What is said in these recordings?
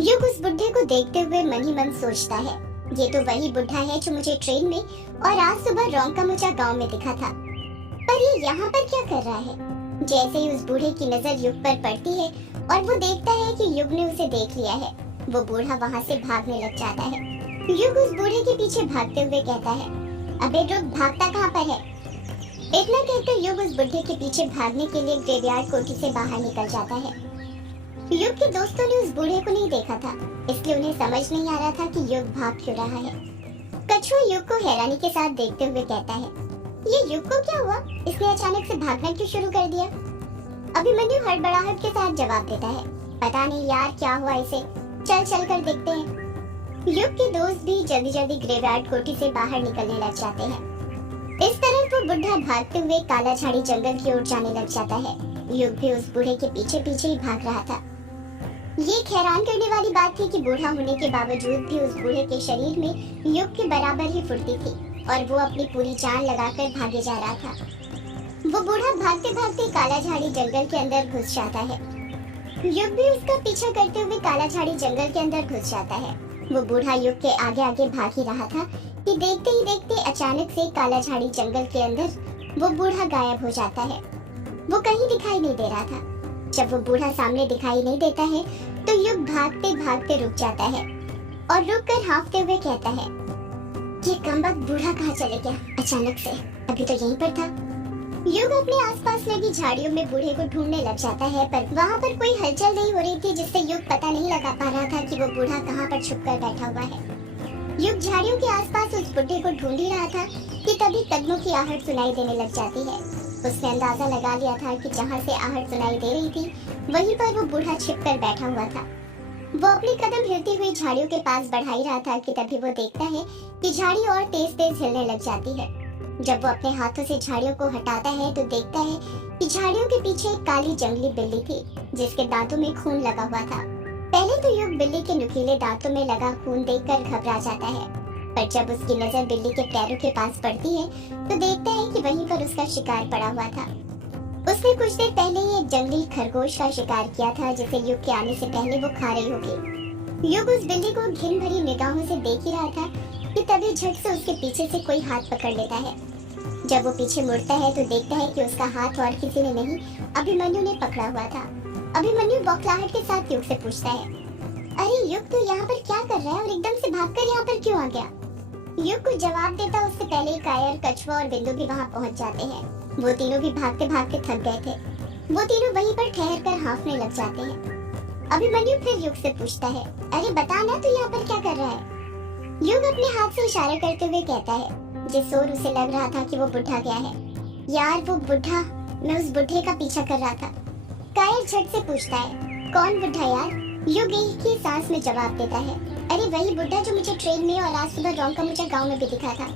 युग उस बुढ़े को देखते हुए मन ही मन सोचता है, ये तो वही बुढ़ा है जो मुझे ट्रेन में और आज सुबह रौंका गांव में दिखा था। पर ये यहाँ पर क्या कर रहा है? जैसे ही उस बूढ़े की नजर युग पर पड़ती है और वो देखता है कि युग ने उसे देख लिया है, वो बूढ़ा वहाँ से भागने लग जाता है। युग उस बूढ़े के पीछे भागते हुए कहता है, अबे रुक, भागता कहाँ पर है? इतना कहकर युग उस बुढ़े के पीछे भागने के लिए ग्रेवयार्ड कोठी से बाहर निकल जाता है। युग के दोस्तों ने उस बूढ़े को नहीं देखा था, इसलिए उन्हें समझ नहीं आ रहा था कि युग भाग क्यों रहा है। कछुआ युग को हैरानी के साथ देखते हुए कहता है, ये युग को क्या हुआ? इसने अचानक से भागना क्यों शुरू कर दिया? अभिमन्यु हड़बड़ाहट के साथ जवाब देता है, पता नहीं यार क्या हुआ इसे, चल कर देखते हैं। युग के दोस्त भी जल्दी ग्रेवयार्ड कोठी से बाहर निकलने लग जाते हैं। इस तरह वो बुढ़ा भागते हुए काला झाड़ी जंगल की ओर जाने लग जाता है। युग भी उस बूढ़े के पीछे ही भाग रहा था। ये हैरान करने वाली बात थी कि बूढ़ा होने के बावजूद भी उस बूढ़े के शरीर में युग के बराबर ही फुर्ती थी और वो अपनी पूरी जान लगाकर भागे जा रहा था। वो बूढ़ा भागते भागते काला झाड़ी जंगल के अंदर घुस जाता है। युग भी उसका पीछा करते हुए काला झाड़ी जंगल के अंदर घुस जाता है। वो बूढ़ा युग के आगे भाग ही रहा था कि देखते ही देखते अचानक से काला झाड़ी जंगल के अंदर वो बूढ़ा गायब हो जाता है। वो कहीं दिखाई नहीं दे रहा था। जब वो बूढ़ा सामने दिखाई नहीं देता है तो युग भागते रुक जाता है और रुक कर हाँफते हुए कहता है, ये कमबख्त बूढ़ा कहाँ चले गया अचानक से? अभी तो यहीं पर था। युग अपने आसपास लगी झाड़ियों में बूढ़े को ढूंढने लग जाता है, पर वहाँ पर कोई हलचल नहीं हो रही थी, जिससे युग पता नहीं लगा पा रहा था कि वो बूढ़ा कहाँ पर छुपकर बैठा हुआ है। युग झाड़ियों के आसपास उस बुढ़े को ढूंढ ही रहा था कि तभी कदमों की आहट सुनाई देने लग जाती है। उसने अंदाजा लगा लिया था कि जहाँ से आहट सुनाई दे रही थी वहीं पर वो बूढ़ा छिपकर बैठा हुआ था। वो अपने कदम हिलती हुई झाड़ियों के पास बढ़ा ही रहा था कि तभी वो देखता है कि झाड़ी और तेज हिलने लग जाती है। जब वो अपने हाथों से झाड़ियों को हटाता है तो देखता है कि झाड़ियों के पीछे एक काली जंगली बिल्ली थी, जिसके दांतों में खून लगा हुआ था। पहले तो युग बिल्ली के नुकीले दांतों में लगा खून देखकर घबरा जाता है, पर जब उसकी नजर बिल्ली के पैरों के पास पड़ती है तो देखता है कि वहीं पर उसका शिकार पड़ा हुआ था। उसने कुछ देर पहले ही एक जंगली खरगोश का शिकार किया था, जिसे युग के आने से पहले वो खा रही होगी। युग उस बिल्ली को घिन भरी निगाहों से देख ही रहा था कि तभी झट से उसके पीछे से कोई हाथ पकड़ लेता है। जब वो पीछे मुड़ता है तो देखता है कि उसका हाथ और किसी ने नहीं, अभिमन्यु ने पकड़ा हुआ था। अभिमन्यु बौखलाहट के साथ युग से पूछता है, अरे युग, तू यहाँ पर क्या कर रहा है और एकदम से भागकर यहाँ पर क्यों आ गया? युग को जवाब देता उससे पहले कायर, कछुआ और बिंदु भी वहाँ पहुँच जाते हैं। वो तीनों भी भागते थक गए थे। वो तीनों वहीं पर ठहर कर हाँफने लग जाते हैं। अभिमन्यु फिर युग से पूछता है, अरे बता ना, तू यहाँ पर क्या कर रहा है? युग अपने हाथ से इशारा करते हुए कहता है, जिस ओर उसे लग रहा था कि वो बुढ़ा गया है। यार वो बुढ़ा, मैं उस बुढ़े का पीछा कर रहा था। कायर झट से पूछता है, कौन बुढ़ा यार? युग एक ही सांस में जवाब देता है, अरे वही बुढ़ा जो मुझे ट्रेन में और आज सुबह रौंका गांव में भी दिखा था।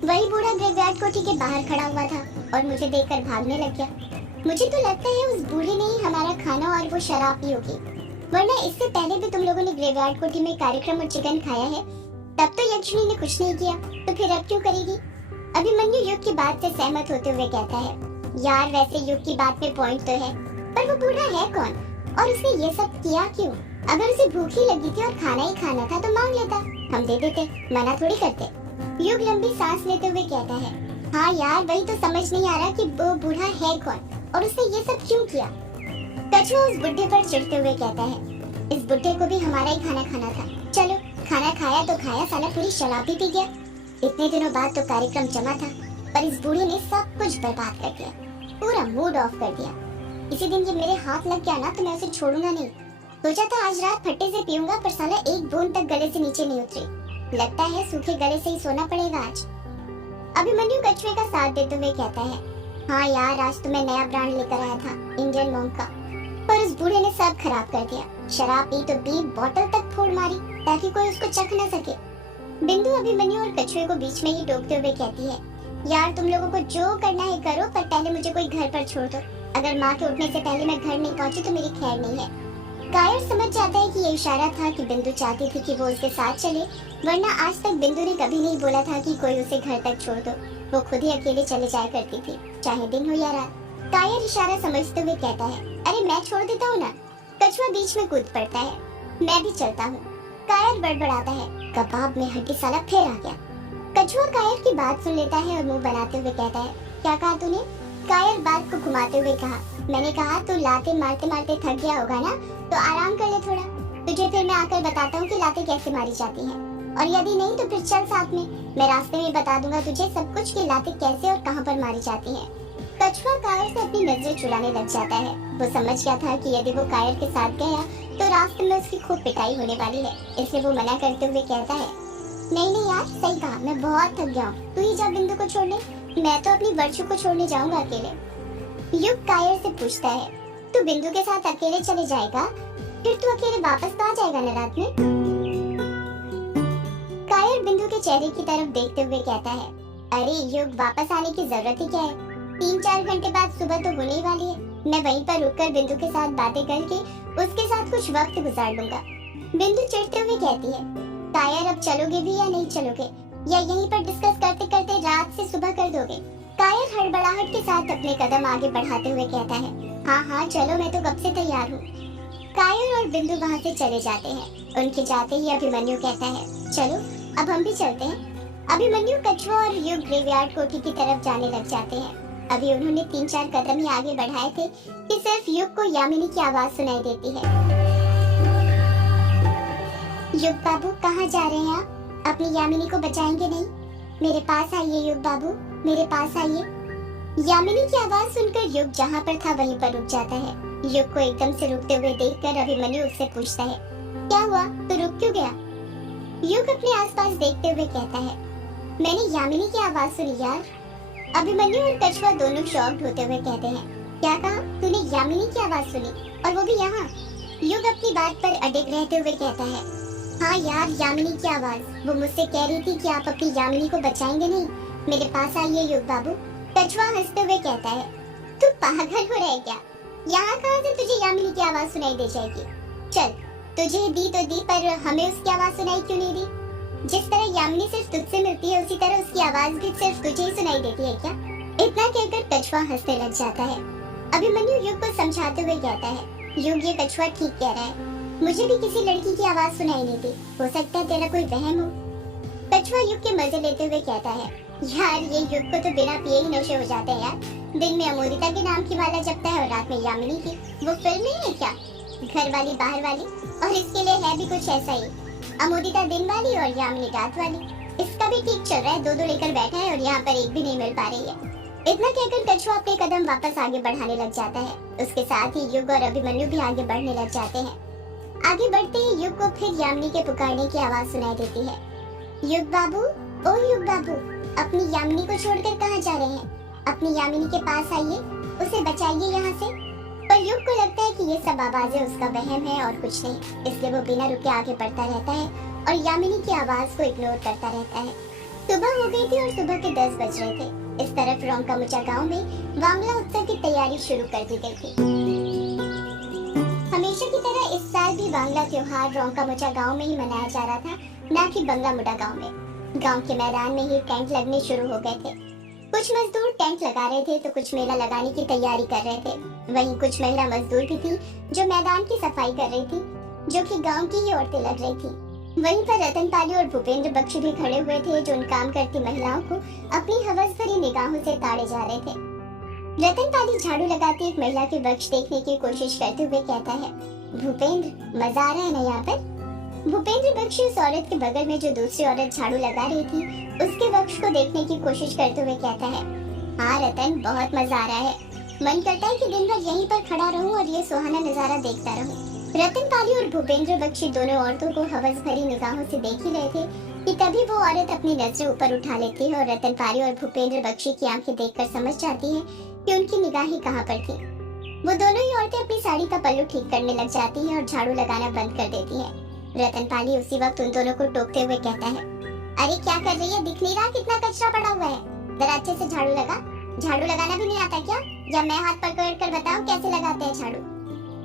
वही बूढ़ा ग्रेवयार्ड कोठी के बाहर खड़ा हुआ था और मुझे देखकर भागने लग गया। मुझे तो लगता है उस बूढ़े ने ही हमारा खाना और वो शराब पी होगी, वरना इससे पहले भी तुम लोगों ने ग्रेवयार्ड कोठी में कार्यक्रम और चिकन खाया है, तब तो यक्षिणी ने कुछ नहीं किया, तो फिर अब क्यों करेगी? अभिमन्यु युग की बात से सहमत होते हुए कहता है, यार वैसे युग की बात में पॉइंट तो है, पर वो बूढ़ा है कौन और उसने ये सब किया क्यों? अगर उसे भूख ही लगी थी और खाना ही खाना था तो मांग लेता, हम दे देते, मना थोड़ी करते। युग लंबी सांस लेते हुए कहता है, हाँ यार वही तो समझ नहीं आ रहा कि वो बूढ़ा है कौन और उसने ये सब क्यों किया? कछुआ उस बुढ़े पर चिढ़ते हुए कहता है, इस बुढ़े को भी हमारा ही खाना खाना था। चलो खाना खाया तो खाया, साला पूरी शराब भी पी गया। इतने दिनों बाद तो कार्यक्रम जमा था, पर इस बूढ़े ने सब कुछ बर्बाद कर दिया, पूरा मूड ऑफ कर दिया। इसी दिन ये मेरे हाथ लग गया ना तो मैं उसे छोड़ूंगा नहीं। सोचा था आज रात फट्टे से पीऊंगा, पर साला एक बूंद तक गले से नीचे नहीं उतरी। लगता है सूखे गले से ही सोना पड़ेगा आज। अभिमन्यु कछुए का साथ देते हुए कहता है, हाँ यार आज तो मैं नया ब्रांड लेकर आया था, इंडियन मॉन्क का, पर उस बूढ़े ने सब खराब कर दिया। शराब पी तो पी, बोतल तक फोड़ मारी ताकि कोई उसको चख न सके। बिंदु अभिमन्यु और कछुए को बीच में ही टोकते हुए कहती है, यार तुम लोगों को जो करना है करो, पर पहले मुझे कोई घर पर छोड़ दो। अगर माँ के उठने से पहले मैं घर नहीं पहुँची तो मेरी खैर नहीं है। कायर समझ जाता है कि ये इशारा था कि बिंदु चाहती थी कि वो उसके साथ चले, वरना आज तक बिंदु ने कभी नहीं बोला था कि कोई उसे घर तक छोड़ दो। वो खुद ही अकेले चले जाया करती थी, चाहे दिन हो या रात। कायर इशारा समझते हुए कहता है, अरे मैं छोड़ देता हूँ ना। कछुआ बीच में कूद पड़ता है। मैं भी चलता हूँ। कायर बड़बड़ाता है, कबाब में हड्डी साला फिर आ गया। कछुआ कायर की बात सुन लेता है और मुंह बनाते हुए कहता है, क्या कहा तूने? कायर बात को घुमाते हुए कहा, मैंने कहा तू लाते मारते मारते थक गया होगा ना, तो आराम कर ले थोड़ा। तुझे फिर मैं आकर बताता हूँ कि लाते कैसे मारी जाती हैं, और यदि नहीं तो फिर चल साथ में, मैं रास्ते में बता दूंगा तुझे सब कुछ कि लाते कैसे और कहाँ पर मारी जाती हैं। कछुआ कायर से अपनी नजरें चुराने लग जाता है। वो समझ गया था कि यदि वो कायर के साथ गया तो रास्ते में उसकी खूब पिटाई होने वाली है, इसलिए वो मना करते हुए कहता है, नहीं नहीं यार, सही कहा, मैं बहुत थक गया हूँ, तू ही जा बिंदु को छोड़ने, मैं तो अपनी बर्चू को छोड़ने जाऊंगा अकेले। युग कायर से पूछता है, तू बिंदु के साथ अकेले चले जाएगा? फिर तू अकेले वापस तो आ जाएगा ना रात में? कायर बिंदु के चेहरे की तरफ देखते हुए कहता है, अरे युग, वापस आने की जरूरत ही क्या है, 3-4 घंटे बाद सुबह तो होने ही वाली है। मैं वहीं पर रुककर बिंदु के साथ बातें करके उसके साथ कुछ वक्त गुजार लूंगा। बिंदु चिढ़ते हुए कहती है, कायर अब चलोगे भी या नहीं चलोगे, या यहीं पर डिस्कस करते करते रात से सुबह कर दोगे? कायर हड़बड़ाहट के साथ अपने कदम आगे बढ़ाते हुए कहता है, हाँ हाँ चलो, मैं तो कब से तैयार हूँ। कायर और बिंदु वहाँ से चले जाते हैं। उनके जाते ही अभिमन्यु कहता है, चलो अब हम भी चलते हैं। अभिमन्यु कछुआ और युग ग्रेवयार्ड कोठी की तरफ जाने लग जाते हैं। अभी उन्होंने 3-4 कदम ही आगे बढ़ाए थे कि सिर्फ युग को यामिनी की आवाज सुनाई देती है। युग बाबू, कहाँ जा रहे हैं आप? अपनी यामिनी को बचाएंगे नहीं? मेरे पास आइए युग बाबू, मेरे पास आइए। यामिनी की आवाज सुनकर युग जहाँ पर था वहीं पर रुक जाता है। युग को एकदम से रुकते हुए देखकर अभिमन्यु उससे पूछता है, क्या हुआ, तो रुक क्यों गया? युग अपने आसपास देखते हुए कहता है, मैंने यामिनी की आवाज सुनी यार। अभिमन्यु और कछुआ दोनों शॉक्ड होते हुए कहते हैं, क्या कहा तूने? यामिनी की आवाज सुनी, और वो भी यहाँ? युग अपनी बात पर अडिग रहते हुए कहता है, हाँ यार, यामिनी की आवाज, वो मुझसे कह रही थी कि आप अपनी यामिनी को बचाएंगे नहीं, मेरे पास आइए युग बाबू। कछुआ हंसते हुए कहता है, तू पागल हो रहा है क्या? यहाँ कहाँ से तुझे यामिनी की आवाज सुनाई दे जाएगी? चल, तुझे दी तो दी, पर हमें उसकी आवाज सुनाई क्यों नहीं दी? जिस तरह यामिनी सिर्फ तुझसे मिलती है, उसी तरह उसकी आवाज भी सिर्फ तुझे ही सुनाई देती है क्या? इतना कहकर कछुआ हंसने लग जाता है। अभिमन्यु युग को समझाते हुए कहता है, युग, ये कछुआ ठीक कह रहा है, मुझे भी किसी लड़की की आवाज सुनाई नहीं दी, हो सकता है तेरा कोई वहम हो। कछुआ युग के मजे लेते हुए कहता है, यार ये युग को तो बिना पिए ही नशे हो जाते हैं यार। दिन में अमोदिता के नाम की माला जपता है और रात में यामिनी की। वो फिल्म नहीं है क्या, घर वाली बाहर वाली? और इसके लिए है भी कुछ ऐसा ही, अमोदिता दिन वाली और यामिनी रात वाली। इसका भी ठीक चल रहा है, दो लेकर बैठा है और यहाँ पर एक भी नहीं मिल पा रही है। इतना कहकर कछुआ अपने कदम वापस आगे बढ़ाने लग जाता है। उसके साथ ही युग और अभिमन्यु भी आगे बढ़ने लग जाते हैं। आगे बढ़ते ही युग को फिर यामिनी के पुकारने की आवाज सुनाई देती है, युग बाबू, ओ युग बाबू, अपनी यामिनी को छोड़कर कहाँ जा रहे हैं? अपनी यामिनी के पास आइए, उसे बचाइए यहाँ से। पर युग को लगता है कि ये सब आवाजें उसका वहम है और कुछ नहीं, इसलिए वो बिना रुके आगे बढ़ता रहता है और यामिनी की आवाज को इग्नोर करता रहता है। सुबह हो गई थी और सुबह के 10 बज रहे थे। इस तरफ रोंकामुचा गांव में वांगला उत्सव की तैयारी शुरू कर दी गई थी। हमेशा की तरह इस साल भी वांगला त्योहार रोंकामुचा गांव में ही मनाया जा रहा था, न कि बंगामुडा गांव में। गांव के मैदान में ही टेंट लगने शुरू हो गए थे। कुछ मजदूर टेंट लगा रहे थे तो कुछ मेला लगाने की तैयारी कर रहे थे। वहीं कुछ महिला मजदूर भी थी जो मैदान की सफाई कर रही थी, जो कि गांव की ही औरतें लग रही थी। वहीं पर रतन पाली और भूपेंद्र बख्शी भी खड़े हुए थे, जो उन काम करती महिलाओं को अपनी हवस भरी निगाहों से ताड़े जा रहे थे। रतन पाली झाड़ू लगाती एक महिला के वक्ष देखने की कोशिश करते हुए कहता है, भूपेंद्र, मजा आ रहा है ना यहाँ पर? भूपेंद्र बख्शी उस औरत के बगल में जो दूसरी औरत झाड़ू लगा रही थी, उसके वक्ष को देखने की कोशिश करते हुए कहता है, हाँ रतन, बहुत मजा आ रहा है, मन करता है कि दिन भर यहीं पर खड़ा रहूं और ये सुहाना नजारा देखता रहूं। रतन पाली और भूपेंद्र बख्शी दोनों औरतों को हवस भरी निगाहों से देख ही रहे थे कि तभी वो औरत अपनी नजरें ऊपर उठा लेती है और रतन पाली और भूपेंद्र बख्शी की आंखें देखकर समझ जाती है कि उनकी निगाहें कहाँ पर थी। वो दोनों ही औरतें अपनी साड़ी का पल्लू ठीक करने लग जाती है और झाड़ू लगाना बंद कर देती है। रतन पाली उसी वक्त उन दोनों को टोकते हुए कहता है, अरे क्या कर रही है, दिख नहीं रहा कितना कचरा पड़ा हुआ है? जरा अच्छे से झाड़ू लगा। झाड़ू लगाना भी नहीं आता क्या? या मैं हाथ पकड़ कर बताऊं कैसे लगाते हैं झाड़ू?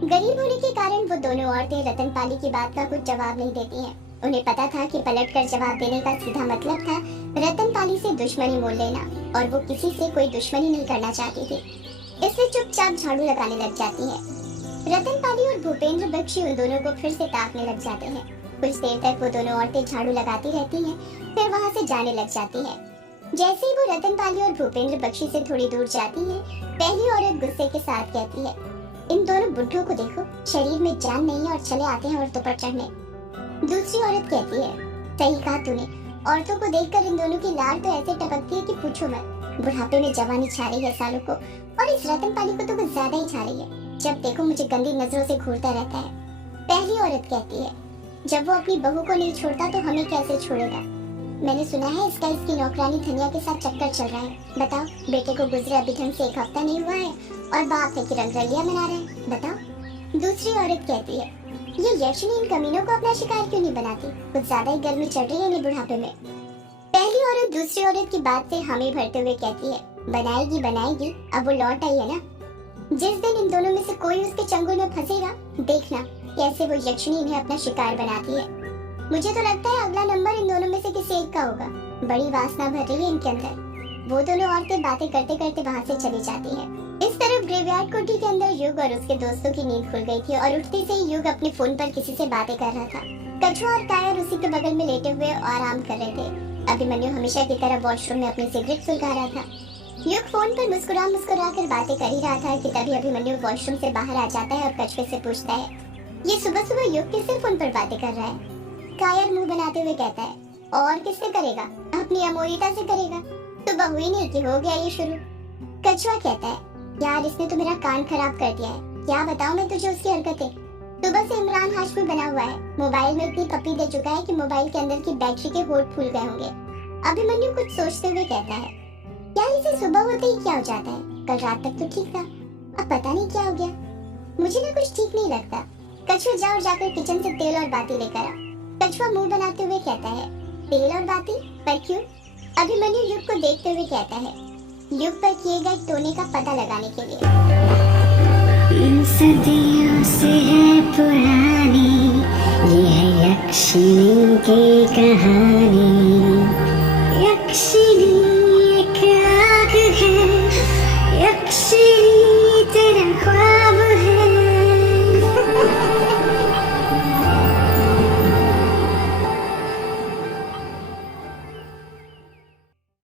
गरीब होने के कारण वो दोनों औरतें रतन पाली की बात का कुछ जवाब नहीं देती हैं। उन्हें पता था कि पलटकर जवाब देने का सीधा मतलब था रतन पाली से दुश्मनी मोल लेना, और वो किसी से कोई दुश्मनी नहीं करना चाहती थी, इसलिए चुपचाप झाड़ू लगाने लग जाती है। रतन पाली और भूपेंद्र बख्शी उन दोनों को फिर से ताकने लग जाते हैं। कुछ देर तक वो दोनों औरतें झाड़ू लगाती रहती हैं, फिर वहाँ से जाने लग जाती हैं। जैसे ही वो रतन पाली और भूपेंद्र बख्शी से थोड़ी दूर जाती है, पहली औरत गुस्से के साथ कहती है, इन दोनों बुड्ढों को देखो, शरीर में जान नहीं है और चले आते हैं औरतों पर चढ़ने। दूसरी औरत कहती है, सही कहा तूने, औरतों को देखकर इन दोनों की लार तो ऐसे टपकती है कि पूछो मत। बुढ़ापे में जवानी छा रही है सालों को, और इस रतन पाली को तो कुछ ज्यादा ही छा रही है। जब देखो मुझे गंदी नजरों से घूरता रहता है। पहली औरत कहती है, जब वो अपनी बहू को नहीं छोड़ता तो हमें कैसे छोड़ेगा। मैंने सुना है इसका इसकी नौकरानी धनिया के साथ चक्कर चल रहा है। बताओ, बेटे को गुजरे अभी ढंग से 1 हफ्ता नहीं हुआ है और बाप है कि रंगरलिया मना रहे हैं। बताओ। दूसरी औरत कहती है, ये यक्षिणी इन कमीनों को अपना शिकार क्यों नहीं बनाती, कुछ ज्यादा ही गर्मी चढ़ रही है इन्हें बुढ़ापे में। पहली औरत दूसरी औरत की बात से हामी भरते हुए कहती है, बनाएगी बनाएगी, अब वो लौट आई है ना। जिस दिन इन दोनों में से कोई उसके चंगुल में फंसेगा, देखना कैसे वो यक्षिणी इन्हें अपना शिकार बनाती है। मुझे तो लगता है अगला नंबर इन दोनों में से किसी एक का होगा। बड़ी वासना भर रही है इनके अंदर। वो दोनों औरतें बातें करते करते वहाँ से चली जाती हैं। इस तरफ ग्रेवयार्ड कोठी के अंदर युग और उसके दोस्तों की नींद खुल गई थी और उठते से ही युग अपने फोन पर किसी से बातें कर रहा था। कछुआ और कायर उसी के बगल में लेटे हुए आराम कर रहे थे। अभिमन्यु हमेशा की तरह वॉशरूम में अपनी सिगरेट सुलगा रहा था। युग फोन पर मुस्कुरा कर बातें कर ही रहा था कि तभी अभिमन्यु वॉशरूम से बाहर आ जाता है और कछुए से पूछता है, ये सुबह सुबह युग किससे फोन पर बातें कर रहा है। कायर मुंह बनाते हुए कहता है, और किससे करेगा, अपनी अमोरिता से करेगा। सुबह हुई नहीं कि हो गया ये शुरू। कछुआ कहता है, यार इसने तो मेरा कान खराब कर दिया है, क्या बताऊं मैं तुझे उसकी हरकतें। सुबह से इमरान हाशमी बना हुआ है, मोबाइल में इतनी पप्पी दे चुका है कि मोबाइल के अंदर की बैटरी के होल्ड फूल गए होंगे। अभिमन्यु कुछ सोचते हुए कहता है, यार इसे सुबह होते ही क्या हो जाता है, कल रात तक तो ठीक था, अब पता नहीं क्या हो गया। मुझे ना कुछ ठीक नहीं लगता। कछुआ जा और जाकर किचन से तेल और बाती लेकर आ। कछुआ मुंह बनाते हुए कहता है, तेल और बाती पर क्यों। अभिमन्यु युग को देखते हुए कहता है, युग पर किए गए टोने का पता लगाने के लिए। सदियों से है पुरानी ये है यक्षिणी की कहानी।